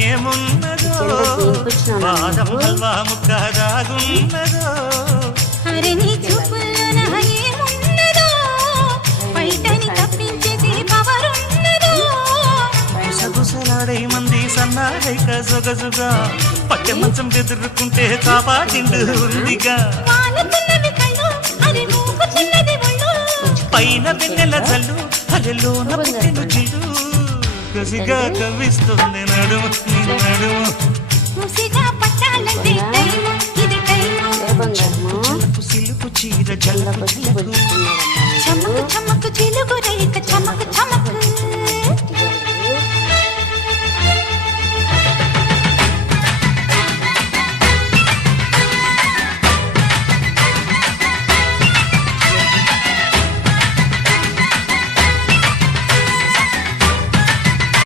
ఏమున్నదో బాదం హల్వా ముక్క దాగున్నదో అరే నీ చూపుల్లో ఏమున్నదో బయటని తప్పించేది పవరున్నదో గుసగుసలాడే మంది సన్నాడైక సొగసుగా పట్టె మంచం బెదురుకుంటే కాపాటిండు ఉందిగా పైన వెన్నెల జల్లు అలెలోన పుట్టిన చిడు కసిగా కవిస్తుంది నడుము నీ నడుము చలకు సిలుకు చీర జల్లకు చమకు చమకు చిలుగు రేఖ చమకు చమకు